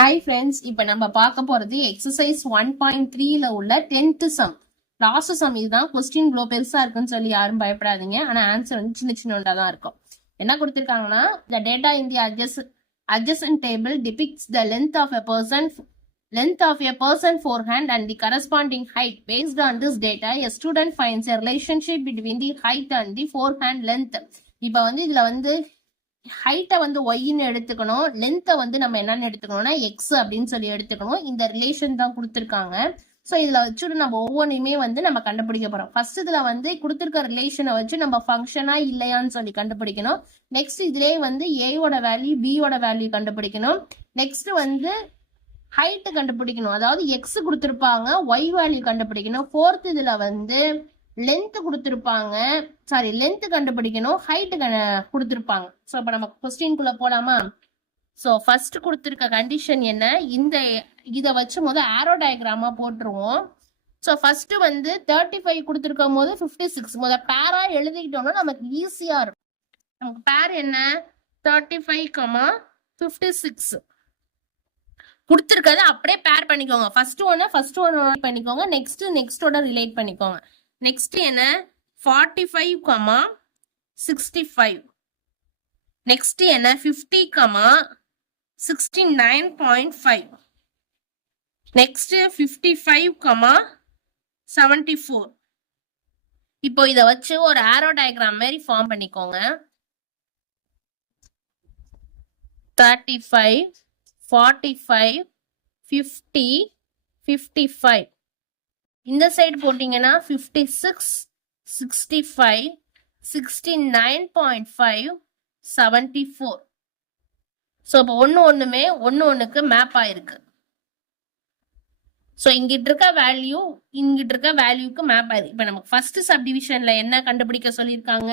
Hi friends, இப்போ நம்ம பார்க்க போறது எக்ஸசைஸ் 1.3ல உள்ள 10th சம். லாஸ்ட் சம் இதுதான். கொஸ்டின் இவ்வளோ பெருசா இருக்குன்னு சொல்லி யாரும் பயப்படாதீங்க. ஆனா ஆன்சர் வந்து சின்ன சின்னதா தான் இருக்கும். என்ன கொடுத்திருக்காங்கன்னா, the data in the adjacent table depicts the length of a person forehand and the corresponding height. Based on this data, a student finds a relationship between the height and the forehand length. இப்போ வந்து இதுல வந்து ஹைட்டை வந்து ஒய்ன்னு எடுத்துக்கணும், லென்த்தை வந்து நம்ம என்னன்னு எடுத்துக்கணும்னா எக்ஸ் அப்படின்னு சொல்லி எடுத்துக்கணும். இந்த ரிலேஷன் தான் கொடுத்துருக்காங்க. ஸோ இதுல வச்சுட்டு நம்ம ஒவ்வொன்றையுமே வந்து நம்ம கண்டுபிடிக்க போறோம். ஃபர்ஸ்ட் இதுல வந்து கொடுத்துருக்க ரிலேஷனை வச்சு நம்ம ஃபங்க்ஷனா இல்லையான்னு சொல்லி கண்டுபிடிக்கணும். நெக்ஸ்ட் இதுலயே வந்து ஏயோட வேல்யூ பியோட வேல்யூ கண்டுபிடிக்கணும். நெக்ஸ்ட் வந்து ஹைட் கண்டுபிடிக்கணும், அதாவது எக்ஸ் கொடுத்துருப்பாங்க, ஒய் வேல்யூ கண்டுபிடிக்கணும். ஃபோர்த் இதுல வந்து லென்த் கொடுத்துருப்பாங்க, லென்த் கண்டுபிடிக்கணும், ஹைட் கொடுத்துருப்பாங்க. ஸோ இப்போ நம்ம கொஸ்டின்குள்ள போலாமா? ஸோ ஃபர்ஸ்ட் கொடுத்துருக்க கண்டிஷன் என்ன, இதை வச்சு முதல் ஆரோ டயக்ராமா போட்டுருவோம். ஸோ ஃபர்ஸ்ட் வந்து 35 கொடுத்துருக்கும் போது 56 முதல் பேரா எழுதிக்கிட்டோம்னா நமக்கு ஈஸியா இருக்கும். நமக்கு பேர் என்ன, 35,56 கொடுத்துருக்கது அப்படியே பேர் பண்ணிக்கோங்க. ஃபர்ஸ்ட் ஒன்னு பண்ணிக்கோங்க, நெக்ஸ்டோட ரிலேட் பண்ணிக்கோங்க. நெக்ஸ்ட் என்ன, 45, 65. நெக்ஸ்ட் என்ன, 50, 69.5. நெக்ஸ்ட் 55, 74. இப்போ இதை வச்சு ஒரு ஆரோ டயக்ராம் மாதிரி ஃபார்ம் பண்ணிக்கோங்க. 35, 45, 50, 55. இந்த சைடு போட்டீங்கன்னா 56, 65, 69.5, 74. ஸோ இப்போ ஒன்றுக்கு மேப் ஆயிருக்கு. ஸோ இங்கிட்டு இருக்க வேல்யூக்கு மேப் ஆயிருக்கு. இப்போ நமக்கு ஃபர்ஸ்ட் சப்டிவிஷன்ல என்ன கண்டுபிடிக்க சொல்லியிருக்காங்க,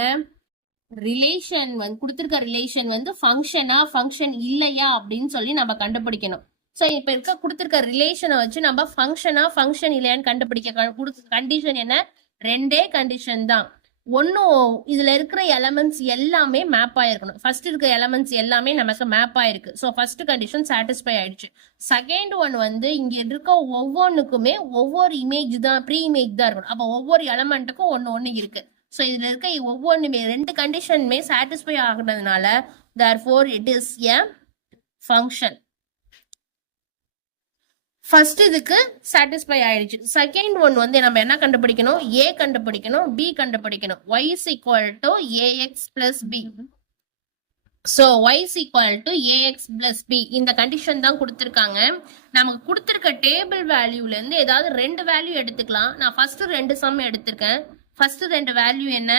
ரிலேஷன் வந்து கொடுத்துருக்க ரிலேஷன் வந்து ஃபங்க்ஷன் இல்லையா அப்படின்னு சொல்லி நம்ம கண்டுபிடிக்கணும். ஸோ இப்போ கொடுத்துருக்க ரிலேஷனை வச்சு நம்ம ஃபங்க்ஷன் இல்லையான்னு கண்டுபிடிக்க கண்டிஷன் என்ன, ரெண்டே கண்டிஷன் தான். ஒன்னும் இதுல இருக்கிற எலமெண்ட்ஸ் எல்லாமே மேப் ஆயிருக்கணும். ஃபர்ஸ்ட் இருக்கிற எலமெண்ட்ஸ் எல்லாமே நமக்கு மேப் ஆயிருக்கு. ஸோ ஃபர்ஸ்ட் கண்டிஷன் சாட்டிஸ்ஃபை ஆயிடுச்சு. செகண்ட் ஒன் வந்து இங்க இருக்க ஒவ்வொன்றுக்குமே ஒவ்வொரு இமேஜ் தான், ப்ரீ இமேஜ் தான் இருக்கணும். அப்போ ஒவ்வொரு எலமெண்ட்டுக்கும் ஒன்னு இருக்கு. ஸோ இதுல இருக்க ஒவ்வொன்றுமே ரெண்டு கண்டிஷனுமே சாட்டிஸ்ஃபை ஆகுறதுனால therefore it is a function. First இதுக்கு சாட்டிஸ்ஃபை ஆயிடுச்சு. செகண்ட் ஒன் வந்து நம்ம என்ன கண்டுபிடிக்கணும், ஏ கண்டுபிடிக்கணும், பி கண்டுபிடிக்கணும். y is equal to ax plus b. So y is equal to ax plus b இந்த கண்டிஷன் தான் கொடுத்துருக்காங்க. நமக்கு கொடுத்துருக்க டேபிள் வேல்யூல இருந்து ஏதாவது ரெண்டு வேல்யூ எடுத்துக்கலாம். நான் ஃபர்ஸ்ட் ரெண்டு சம் எடுத்திருக்கேன். ஃபர்ஸ்ட் ரெண்டு வேல்யூ என்ன,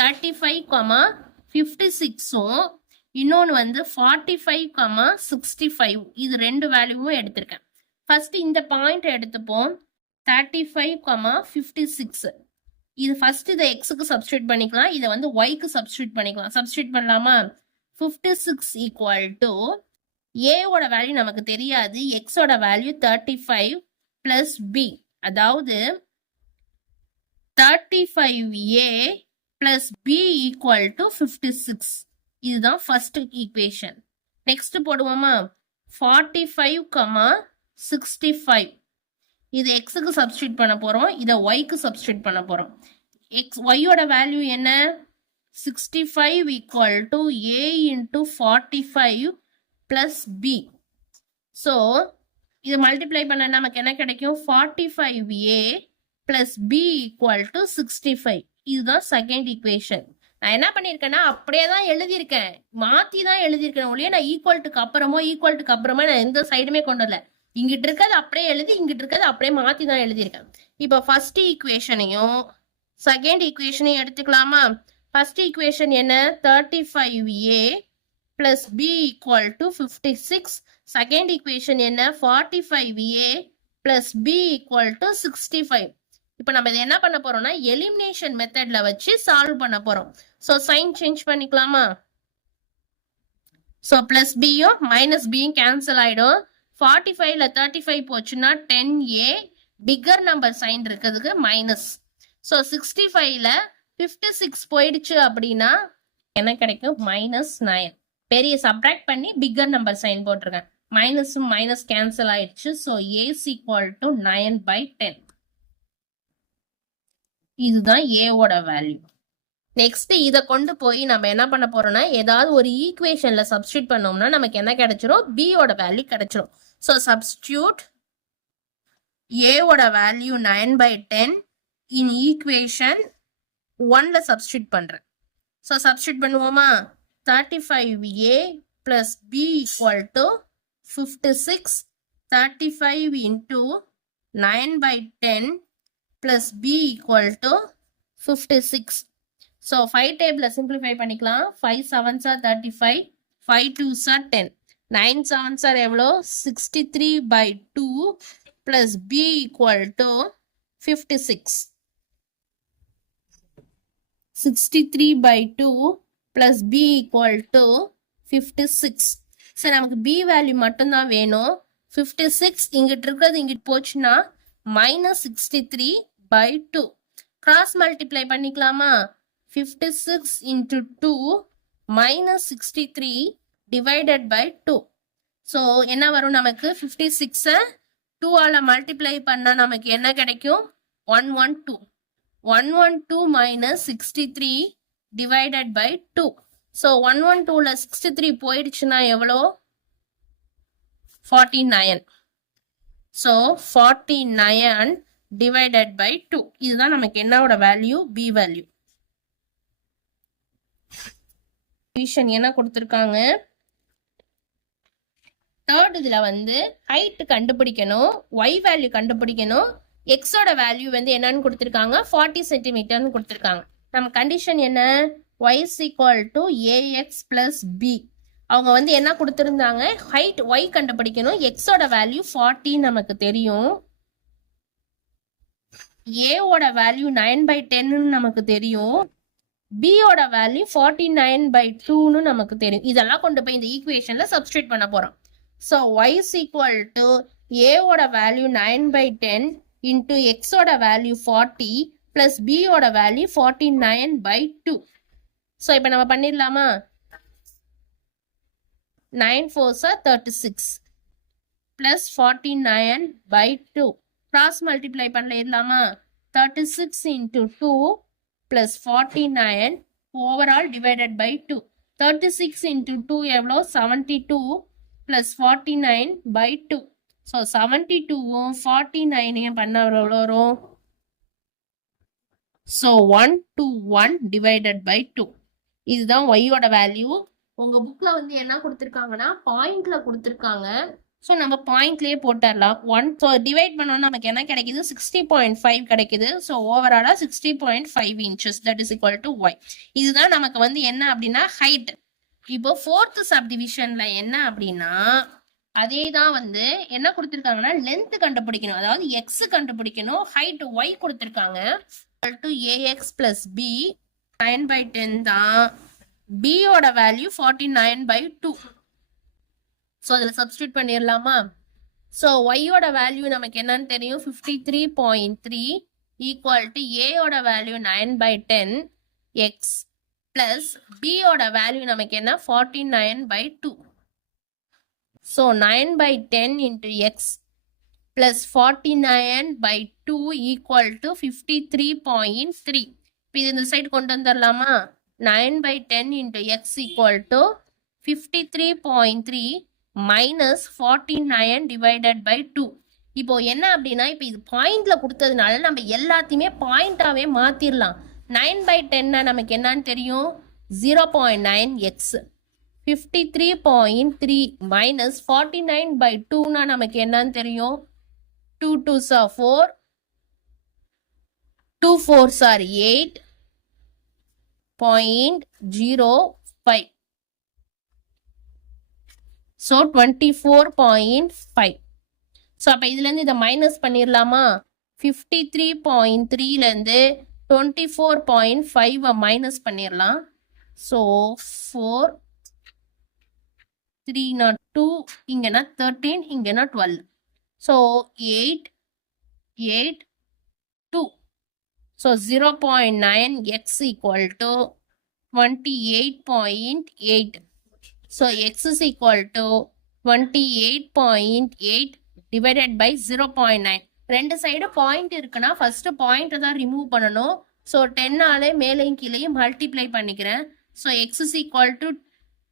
35, 56ம் இன்னொன்று வந்து 45, 65. இது ரெண்டு வேல்யூவும் எடுத்திருக்கேன். ஃபர்ஸ்ட் இந்த பாயிண்ட் எடுத்துப்போம், 35, 56. இது ஃபர்ஸ்ட் இதை எக்ஸுக்கு சப்ஸ்டியூட் பண்ணிக்கலாம், இதை வந்து ஒய்க்கு சப்ஸ்டியூட் பண்ணிக்கலாம். சப்ஸ்டியூட் பண்ணலாமா? 56 ஈக்குவல் டு ஏவோட வேல்யூ நமக்கு தெரியாது, எக்ஸோட வேல்யூ 35 பிளஸ் பி, அதாவது 35a plus B equal to 56. இதுதான் ஃபர்ஸ்ட் ஈக்குவேஷன். நெக்ஸ்ட் போடுவோமா, 45, 65. இது எக்ஸுக்கு சப்ஸ்டியூட் பண்ண போறோம், இதை ஒய்க்கு சப்ஸ்டியூட் பண்ண போறோம். ஒய்யோட வேல்யூ என்ன, 65 equal to a into 45 plus B. So இது மல்டிப்ளை பண்ண நமக்கு என்ன கிடைக்கும், 45a plus B equal to 65. இதுதான் செகண்ட் ஈக்குவேஷன். நான் என்ன பண்ணிருக்கேன்னா அப்படியே தான் எழுதியிருக்கேன், மாத்தி தான் எழுதியிருக்கேன் ஒழிய நான் ஈக்குவல்ட்டுக்கு அப்புறமா நான் எந்த சைடுமே கொண்டு வரல. இங்கிட்டு இருக்கிறது அப்படியே எழுதி, இங்கிட்டு இருக்கிறது அப்படியே மாத்தி தான் எழுதியிருக்கேன். இப்போ ஃபர்ஸ்ட் ஈக்குவேஷனையும் செகண்ட் ஈக்குவேஷனையும் எடுத்துக்கலாமா? ஃபர்ஸ்ட் ஈக்குவேஷன் என்ன, 35a plus B equal to 56. Second equation என்ன, 45a plus B equal to 65. இப்போ நம்ம இதை என்ன பண்ண போறோம்னா எலிமினேஷன் மெத்தட்ல வச்சு சால்வ் பண்ண போறோம். ஸோ சைன் சேஞ்ச் பண்ணிக்கலாமா? ஸோ பிளஸ் பியும் மைனஸ் பியும் கேன்சல் ஆயிடும். 45ல 35 போச்சுன்னா 10a, பிக்கர் நம்பர் சைன் இருக்கிறதுக்கு மைனஸ். ஸோ 65ல 56 போயிடுச்சு அப்படின்னா என்ன கிடைக்கும், -9. பெரிய சப்ட்ராக்ட் பண்ணி பிக்கர் நம்பர் சைன் போட்டிருக்கேன். மைனஸும் மைனஸ் கேன்சல் ஆயிடுச்சு. So A is equal to 9/10. இதுதான் ஏவோட வேல்யூ. நெக்ஸ்ட் இதை கொண்டு போய் நம்ம என்ன பண்ண போறோம்னா ஏதாவது ஒரு ஈக்குவேஷன்ல சப்ஸ்டியூட் பண்ணோம்னா நமக்கு என்ன கிடைச்சிரும், பியோட வேல்யூ கிடைச்சிரும். ஸோ சப்ஸ்டியூட் ஏவோட வேல்யூ 9/10 இன் ஈக்குவேஷன் 1ல சப்ஸ்டியூட் பண்றேன். ஸோ சப்ஸ்டியூட் பண்ணுவோமா, 35A plus B equal to 56. 35 into 9/10 plus B equal to 56. So 5 table simplify பண்ணிக்கலாம். 5 7s are 35, 5 2s are 10, 9 7s are எவ்வளோ 63/2 plus B equal to 56. 63/2 plus B equal to 56. சரி, நமக்கு B value மட்டும்தான் வேணும். 56 இங்கிட்டு இருக்கிறது இங்கிட்டு போச்சுன்னா -63/2 கிராஸ் மல்டிப்ளை பண்ணிக்கலாமா. 56 into 2 -63 divided by 2. ஸோ என்ன வரும் நமக்கு, 56 2ஆல் மல்டிப்ளை பண்ணா நமக்கு என்ன கிடைக்கும், 112. 112 minus 63 divided by 2. So 112ல 63 போயிடுச்சுன்னா எவ்வளோ, 49. So 49 divided by 2. இதுதான் நமக்கு என்னோட வேல்யூ, B வேல்யூ. என்ன கொடுத்திருக்காங்க, தேர்ட் இதுல வந்து ஹைட் கண்டுபிடிக்கணும், y வேல்யூ கண்டுபிடிக்கணும், எக்ஸோட வேல்யூ வந்து என்னன்னு கொடுத்திருக்காங்க, 40 சென்டிமீட்டர்னு கொடுத்திருக்காங்க. நம்ம கண்டிஷன் என்ன, y is equal to ax plus b. அவங்க வந்து என்ன கொடுத்திருந்தாங்க, ஹைட் y கண்டுபிடிக்கணும், எக்ஸோட வேல்யூ 40 நமக்கு தெரியும், a ஓட வேல்யூ 9/10 நமக்கு தெரியும், b ஓட வேல்யூ 49/2 நமக்கு தெரியும். இதெல்லாம் கொண்டு போய் இந்த ஈக்குவேஷன்ல சப்ஸ்டிட்யூட் பண்ண போறோம். So y is equal to a ஓட வேல்யூ 9/10 into x ஓட வேல்யூ 40 plus b ஓட வேல்யூ 49/2. ஸோ இப்போ நம்ம பண்ணிடலாமா, 9 4s are 36 plus 49/2 cross multiply பண்ணலாமா, 36 into 2 plus 49 overall divided by 2. 36 into 2 எவ்வளோ, 72 plus 49/2. ஸோ 72வும் 49ஐயும் பண்ண எவ்வளோ வரும், ஸோ 121 divided by 2. இதுதான் ஒய்யோட வேல்யூ. உங்க புக்ல வந்து என்ன கொடுத்துருக்காங்கன்னா பாயிண்ட்ல கொடுத்துருக்காங்க. ஸோ நம்ம பாயிண்ட்லயே போட்டுடலாம். 1 ஸோ டிவைட் பண்ணோம்னா நமக்கு என்ன கிடைக்குது, 60.5 கிடைக்குது. ஸோ ஓவராலா 60.5 inches that is equal to Y. இதுதான் நமக்கு வந்து என்ன அப்படின்னா ஹைட். இப்போ ஃபோர்த் சப்டிவிஷன்ல என்ன அப்படின்னா அதே தான் வந்து என்ன கொடுத்துருக்காங்கன்னா லென்த் கண்டுபிடிக்கணும், அதாவது எக்ஸ் கண்டுபிடிக்கணும், ஹைட் ஒய் கொடுத்துருக்காங்க. ax plus b 9/10 தான், b ஓட வேல்யூ 49/2. ஸோ அதில் சப்ஸ்டியூட் பண்ணிடலாமா. ஸோ ஒய்யோட வேல்யூ நமக்கு என்னன்னு தெரியும், 53.3 ஈக்குவல் டு ஏயோட வேல்யூ 9/10 எக்ஸ் பிளஸ் பியோட வேல்யூ நமக்கு என்ன 49/2. So 9/10 into x plus 49/2 equal to 53.3. இப்போ இது இந்த சைடு கொண்டு வந்துடலாமா, 9/10 into x equal to 53.3 minus 49 divided by 2. இப்போ என்ன அப்படின்னா இப்போ இது பாயிண்ட்ல கொடுத்ததுனால நம்ம எல்லாத்தையுமே பாயிண்டாவே மாத்திரலாம். 9/10 நமக்கு என்னன்னு தெரியும், 0.9x. 53.3 minus 49/2 நமக்கு என்னன்னு தெரியும், 2 2s are 4, 2 4s are 8.05. So 24.5. So அப்போ இதுலேருந்து இதை மைனஸ் பண்ணிடலாமா, 53.3லேருந்து 24.5 மைனஸ் பண்ணிடலாம். ஸோ 4 3 2 இங்கன்னா 13 இங்கன்னா 12. So 8 8 2. So 0.9x equal to 28.8. So x is equal to 28.8 divided by 0.9. ரெண்டு சைடு பாயிண்ட் இருக்குன்னா ஃபர்ஸ்ட் பாயிண்ட் தான் ரிமூவ் பண்ணணும். ஸோ 10ஆலே மேலையும் கீழையும் மல்டிப்ளை பண்ணிக்கிறேன். So x is equal to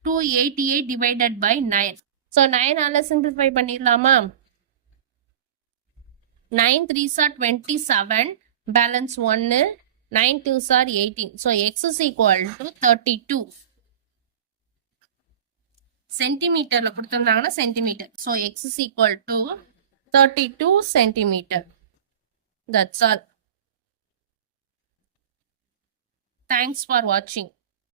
288 divided by 9. So 9ஆல சிம்பிளிஃபை பண்ணிடலாமா? 9 3s are 27, balance 1, 9 2s are 18. So x is equal to 32. சென்டிமீட்டர்ல கொடுத்திருந்தாங்கன்னா centimetre. So x is equal to 32 centimeter. That's all. Thanks for watching.